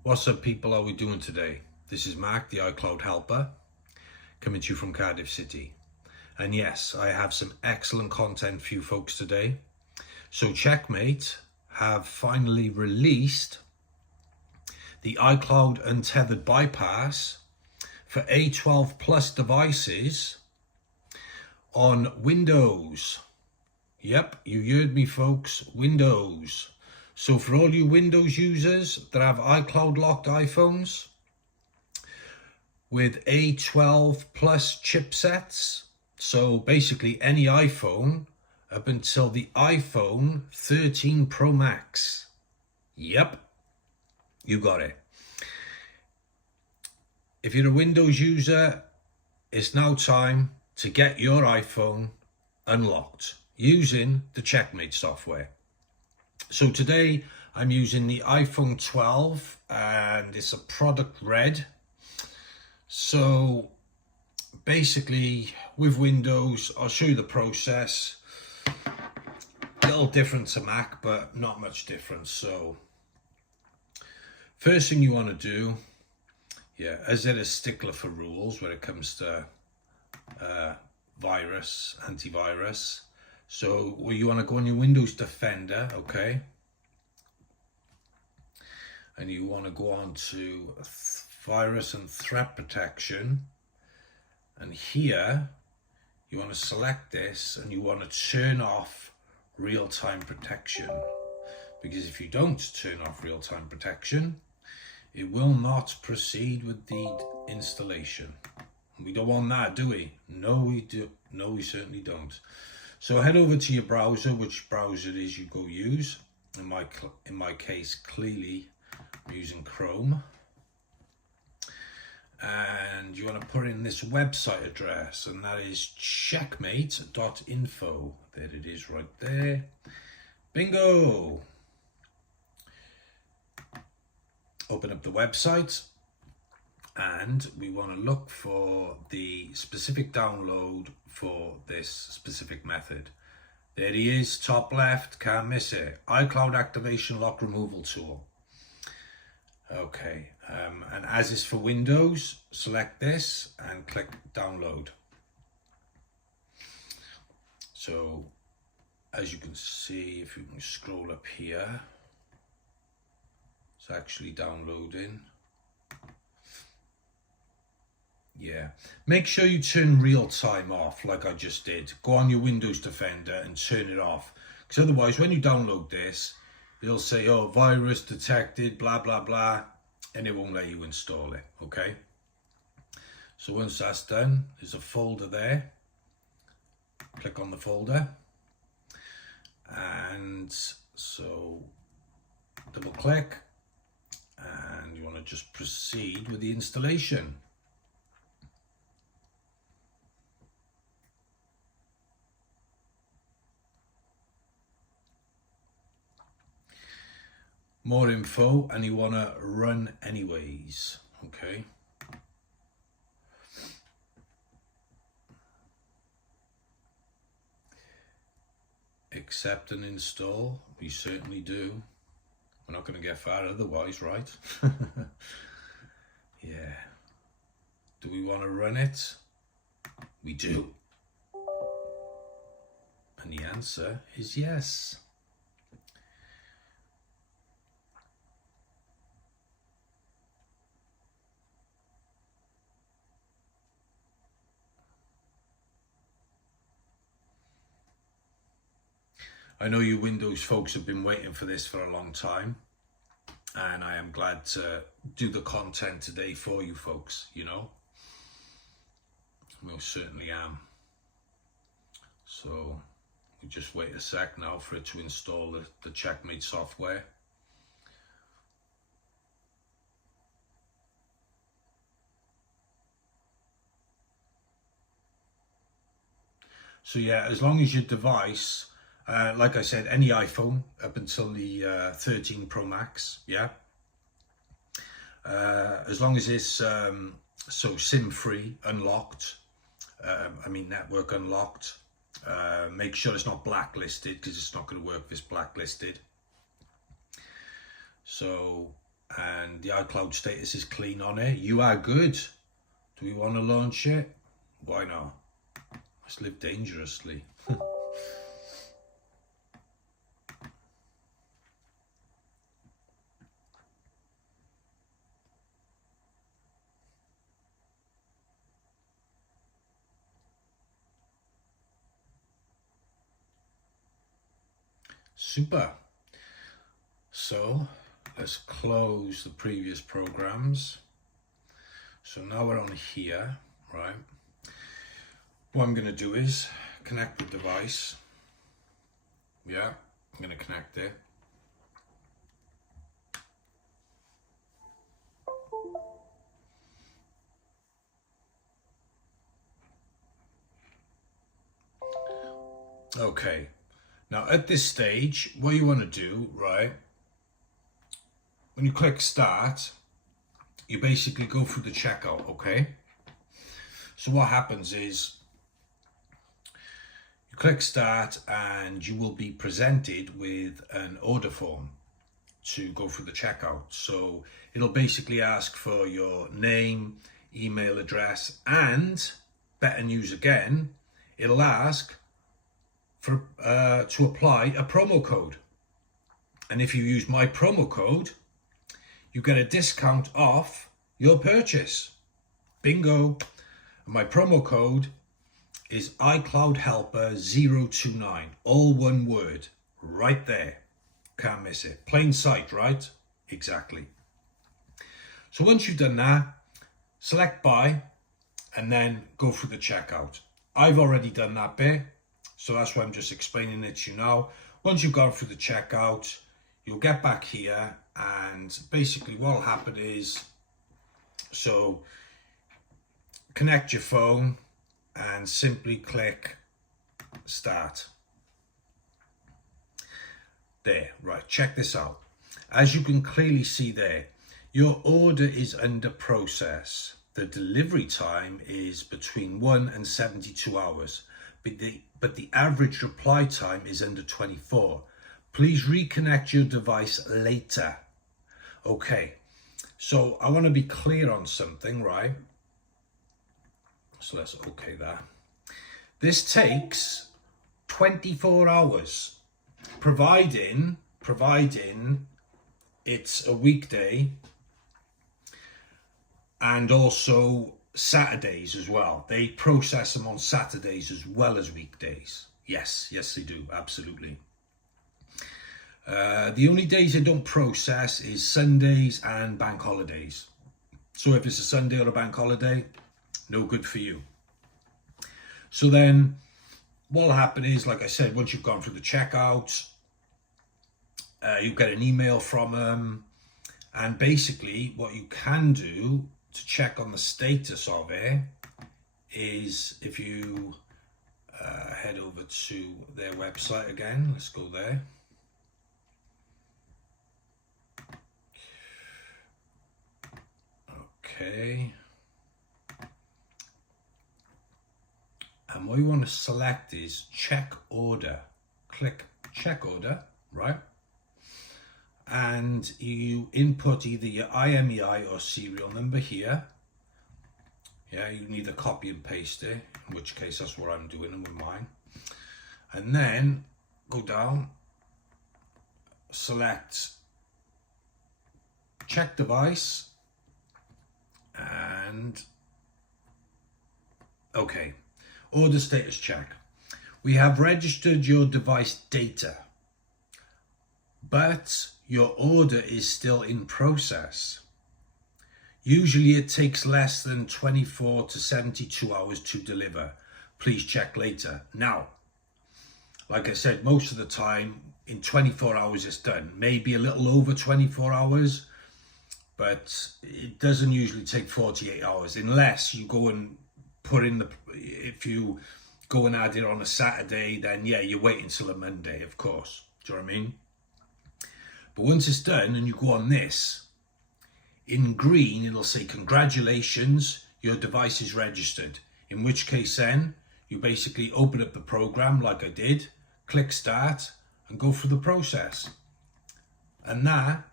What's up, people? How are we doing today? This is Mark, the Icloud helper, coming to you from Cardiff City. And yes, I have some excellent content for you folks today. So CHECKM8 have finally released the Icloud Untethered bypass for A12 plus devices on Windows. Yep, you heard me, folks, Windows. So for all you Windows users that have iCloud locked iPhones with A12 plus chipsets, so basically any iPhone up until the iPhone 13 Pro Max. Yep, you got it. If you're a Windows user, it's now time to get your iPhone unlocked using the CHECKM8 software. So today I'm using the iPhone 12 and it's a product red. So basically with Windows, I'll show you the process. A little different to Mac, but not much different. So first thing you want to do, as it is stickler for rules when it comes to antivirus. So you want to go on your Windows Defender, okay? And you want to go on to virus and threat protection. And here, you want to select this and you want to turn off real-time protection. Because if you don't turn off real-time protection, it will not proceed with the installation. We don't want that, do we? No, we do. No, we certainly don't. So head over to your browser, which browser it is you go use. In my case, clearly I'm using Chrome. And you want to put in this website address, and that is checkmate.info. There it is right there. Bingo! Open up the website. And we want to look for the specific download for this specific method. There he is, top left, can't miss it. iCloud Activation Lock Removal Tool. Okay, and as is for Windows, select this and click download. So, as you can see, if you can scroll up here, it's actually downloading. Yeah, make sure you turn real time off like I just did. Go on your Windows Defender and turn it off. Because otherwise, when you download this, it'll say, oh, virus detected, blah, blah, blah. And it won't let you install it, okay? So once that's done, there's a folder there. Click on the folder. And so double click. And you want to just proceed with the installation. More info, and you want to run anyways, okay? Accept and install, we certainly do. We're not going to get far otherwise, right? Yeah. Do we want to run it? We do. And the answer is yes. I know you Windows folks have been waiting for this for a long time, and I am glad to do the content today for you folks, you know. Most certainly am. So we just wait a sec now for it to install the CHECKM8 software. So yeah, as long as your device, like I said, any iPhone up until the 13 Pro Max, yeah. As long as it's so SIM-free, unlocked, network unlocked, make sure it's not blacklisted, because it's not going to work if it's blacklisted. So and the iCloud status is clean on it. You are good. Do we want to launch it? Why not? Let's live dangerously. Super. So let's close the previous programs. So now we're on here, right? What I'm going to do is connect the device. Yeah, I'm going to connect it. Okay. Now at this stage, what you want to do, right, when you click start, you basically go through the checkout, okay? So what happens is you click start and you will be presented with an order form to go through the checkout. So it'll basically ask for your name, email address, and better news again, it'll ask for to apply a promo code. And if you use my promo code, you get a discount off your purchase. Bingo. And my promo code is iCloud Helper 029, all one word, right there. Can't miss it. Plain sight, right? Exactly. So once you've done that, select buy and then go through the checkout. I've already done that bit, so that's why I'm just explaining it to you now. Once you've gone through the checkout, you'll get back here, and basically what will happen is, so connect your phone and simply click start. There, right, check this out. As you can clearly see there, your order is under process. The delivery time is between 1 and 72 hours, but the average reply time is under 24. Please reconnect your device later. Okay, so I want to be clear on something, right? So let's okay that. This takes 24 hours, providing it's a weekday and also Saturdays as well. They process them on Saturdays as well as weekdays. Yes, they do, absolutely. The only days they don't process is Sundays and bank holidays. So if it's a Sunday or a bank holiday, no good for you. So then what will happen is, like I said, once you've gone through the checkout, you get an email from them, and basically what you can do to check on the status of it is if you head over to their website again. Let's go there. Okay. And what you want to select is check order. Click check order, right? And you input either your IMEI or serial number here. Yeah, you can either copy and paste it, in which case that's what I'm doing with mine. And then go down, select check device, and okay, order status check. We have registered your device data, but your order is still in process. Usually it takes less than 24 to 72 hours to deliver. Please check later. Now, like I said, most of the time in 24 hours it's done. Maybe a little over 24 hours, but it doesn't usually take 48 hours unless you go and put in if you go and add it on a Saturday, then yeah, you wait until a Monday, of course. Do you know what I mean? But once it's done and you go on this, in green, it'll say, congratulations, your device is registered. In which case then, you basically open up the program like I did, click start, and go through the process. And that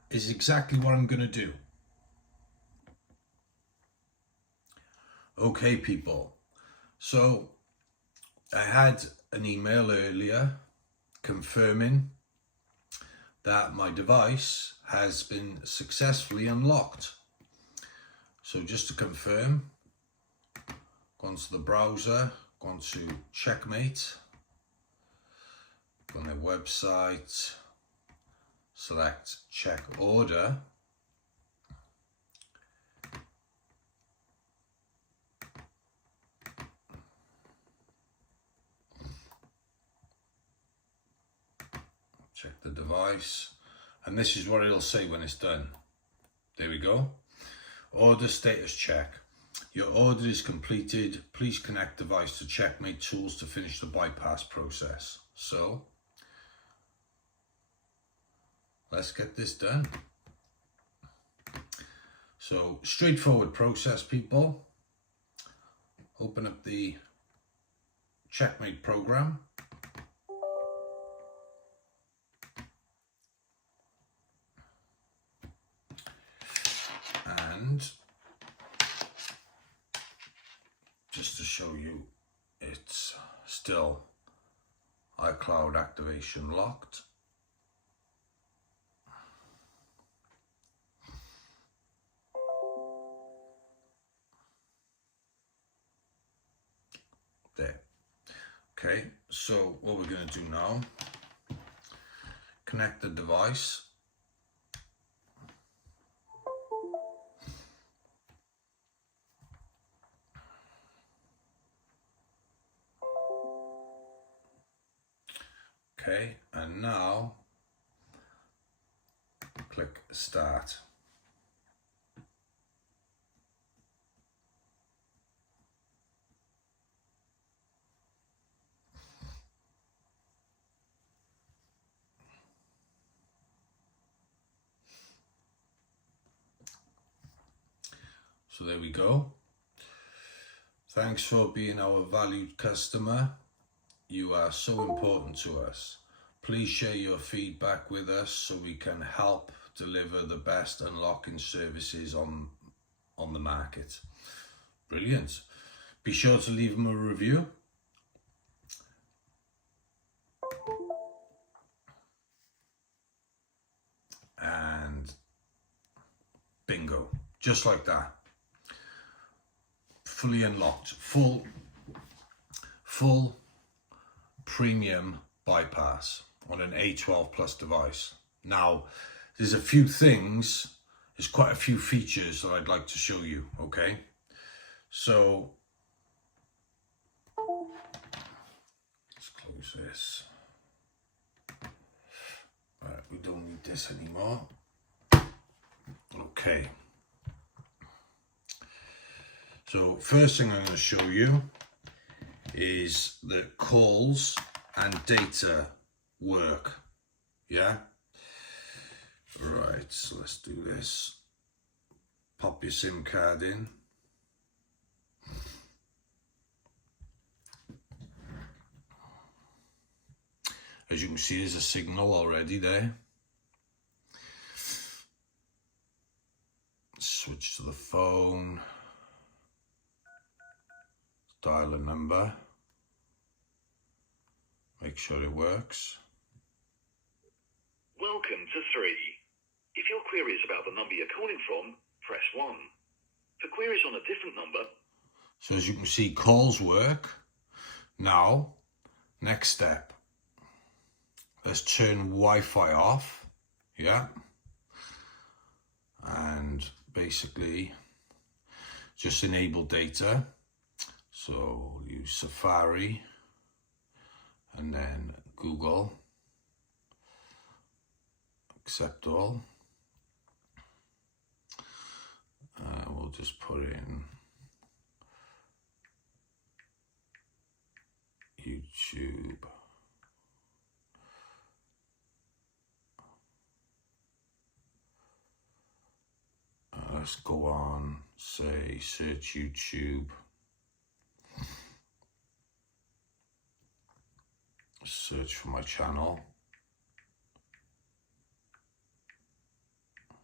is exactly what I'm going to do. Okay, people. So I had an email earlier confirming that my device has been successfully unlocked. So just to confirm, go onto the browser, go onto CHECKM8, go on their website, select check order. Check the device, and this is what it'll say when it's done. There we go. Order status check. Your order is completed. Please connect device to CHECKM8 tools to finish the bypass process. So let's get this done. So straightforward process, people. Open up the CHECKM8 program. And just to show you, it's still iCloud activation locked. There. Okay, so what we're going to do now, connect the device. Okay, and now click start. So there we go. Thanks for being our valued customer. You are so important to us. Please share your feedback with us so we can help deliver the best unlocking services on the market. Brilliant. Be sure to leave them a review. And bingo, just like that. Fully unlocked, full premium bypass on an A12 plus device. Now, there's a few things, there's quite a few features that I'd like to show you, okay? So, let's close this. All right, we don't need this anymore. Okay. So, first thing I'm going to show you is that calls and data work. Yeah. Right, so let's do this. Pop your SIM card in. As you can see, there's a signal already there. Switch to the phone. Dial a number. Make sure it works. Welcome to 3. If your query is about the number you're calling from, press 1. For queries on a different number... So as you can see, calls work. Now, next step. Let's turn Wi-Fi off. Yeah. And basically, just enable data. So we'll use Safari and then Google. Accept all. We'll just put in YouTube. Let's go on, say, search YouTube. Search for my channel.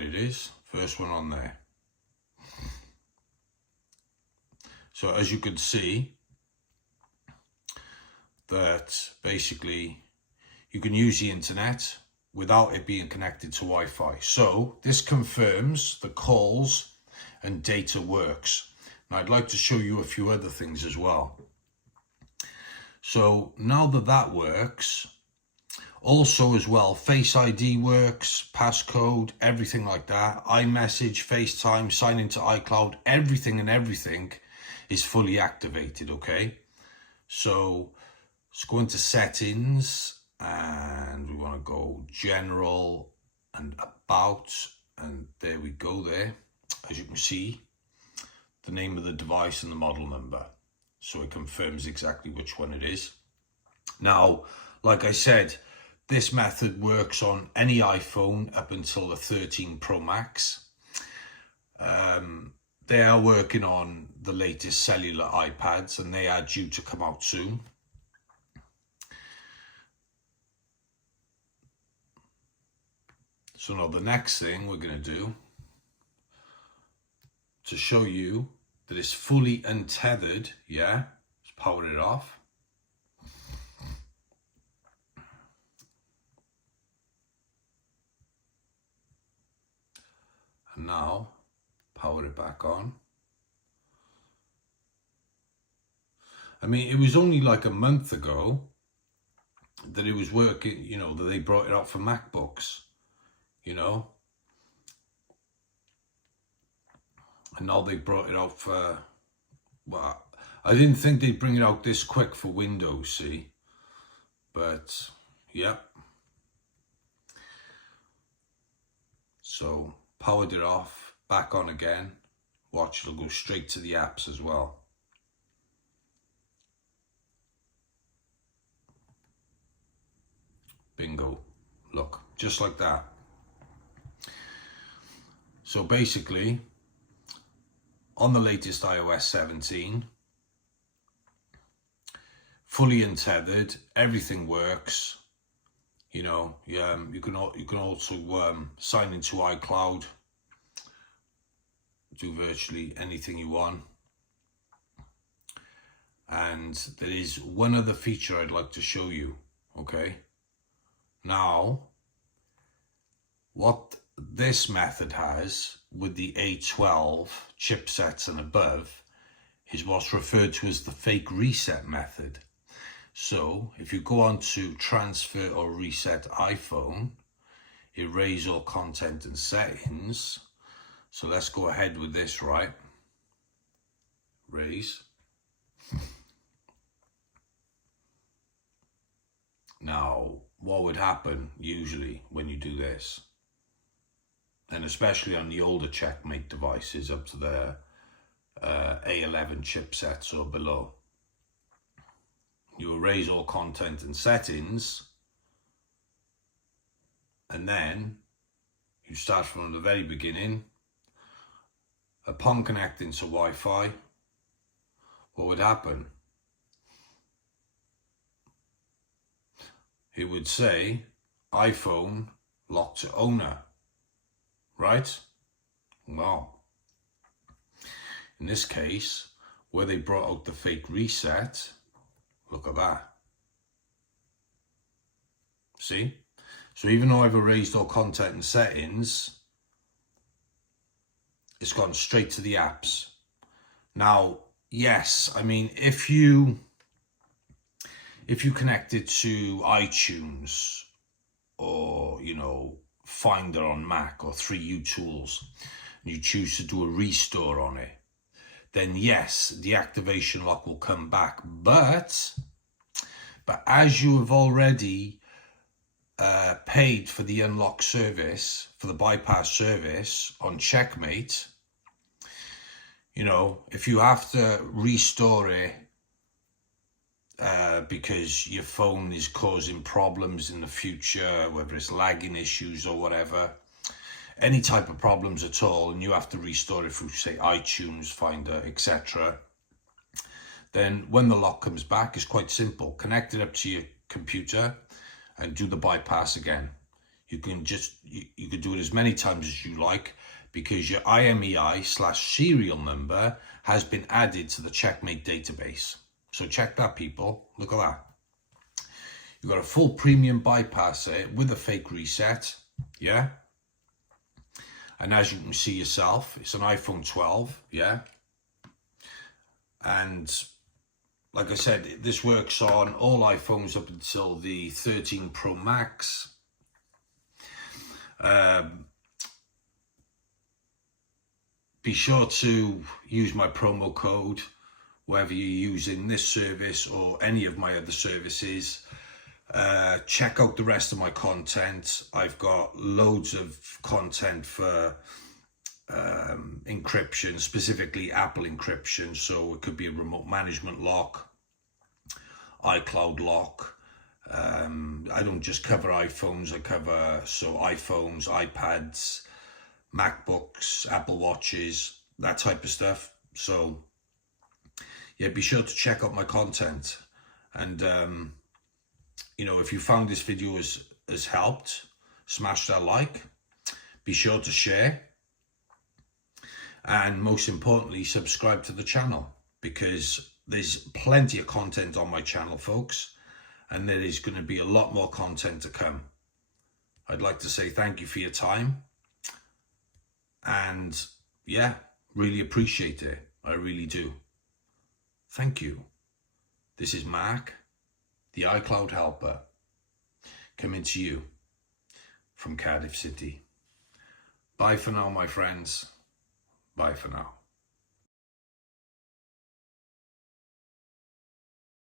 there it is, first one on there. So as you can see, that basically you can use the internet without it being connected to Wi-Fi. So this confirms the calls and data works. Now I'd like to show you a few other things as well. So now that that works, also as well, Face ID works, passcode, everything like that. iMessage, FaceTime, sign into Icloud, everything is fully activated, okay? So let's go into settings and we want to go general and about, and there we go there. As you can see, the name of the device and the model number. So it confirms exactly which one it is. Now, like I said, this method works on any iPhone up until the 13 Pro Max. They are working on the latest cellular iPads and they are due to come out soon. So now the next thing we're going to do to show you that it's fully untethered, yeah, let's power it off. And now power it back on. I mean, it was only like a month ago that it was working, you know, that they brought it out for MacBooks, you know. And now they brought it out for, well, I didn't think they'd bring it out this quick for Windows, see. But, yeah. So, powered it off, back on again. Watch, it'll go straight to the apps as well. Bingo. Look, just like that. So basically, on the latest iOS 17, fully untethered, everything works. You know, you can also sign into iCloud, do virtually anything you want. And there is one other feature I'd like to show you, okay? Now, what this method has with the A12 chipsets and above is what's referred to as the fake reset method. So if you go on to transfer or reset iPhone, erase all content and settings. So let's go ahead with this, right? Erase. Now, what would happen usually when you do this? And especially on the older CHECKM8 devices up to the A11 chipsets or below. You erase all content and settings, and then you start from the very beginning. Upon connecting to Wi-Fi, what would happen? It would say iPhone locked to owner, right? Well, in this case, where they brought out the fake reset, look at that. See? So even though I've erased all content and settings, it's gone straight to the apps. Now, yes, I mean, if you connect it to iTunes or, you know, Finder on Mac or 3U Tools, and you choose to do a restore on it, then yes, the activation lock will come back. But as you have already paid for the unlock service, for the bypass service on CHECKM8, you know, if you have to restore it because your phone is causing problems in the future, whether it's lagging issues or whatever, any type of problems at all, and you have to restore it through, say, iTunes, Finder, etc., then when the lock comes back, it's quite simple. Connect it up to your computer and do the bypass again. You can you could do it as many times as you like, because your IMEI/serial number has been added to the CHECKM8 database. So check that, people. Look at that. You've got a full premium bypass there with a fake reset. Yeah. And as you can see yourself, it's an iPhone 12. Yeah. And like I said, this works on all iPhones up until the 13 Pro Max. Be sure to use my promo code, whether you're using this service or any of my other services. Check out the rest of my content. I've got loads of content for encryption, specifically Apple encryption. So it could be a remote management lock, Icloud lock. I don't just cover iPhones, I cover iPhones, iPads, MacBooks, Apple Watches, that type of stuff. So yeah, be sure to check out my content. And you know, if you found this video has helped, smash that like, be sure to share, and most importantly, subscribe to the channel, because there's plenty of content on my channel, folks, and there is going to be a lot more content to come. I'd like to say thank you for your time, and yeah, really appreciate it. I really do. Thank you. This is Mark, the iCloud helper, coming to you from Cardiff City. Bye for now, my friends. Bye for now.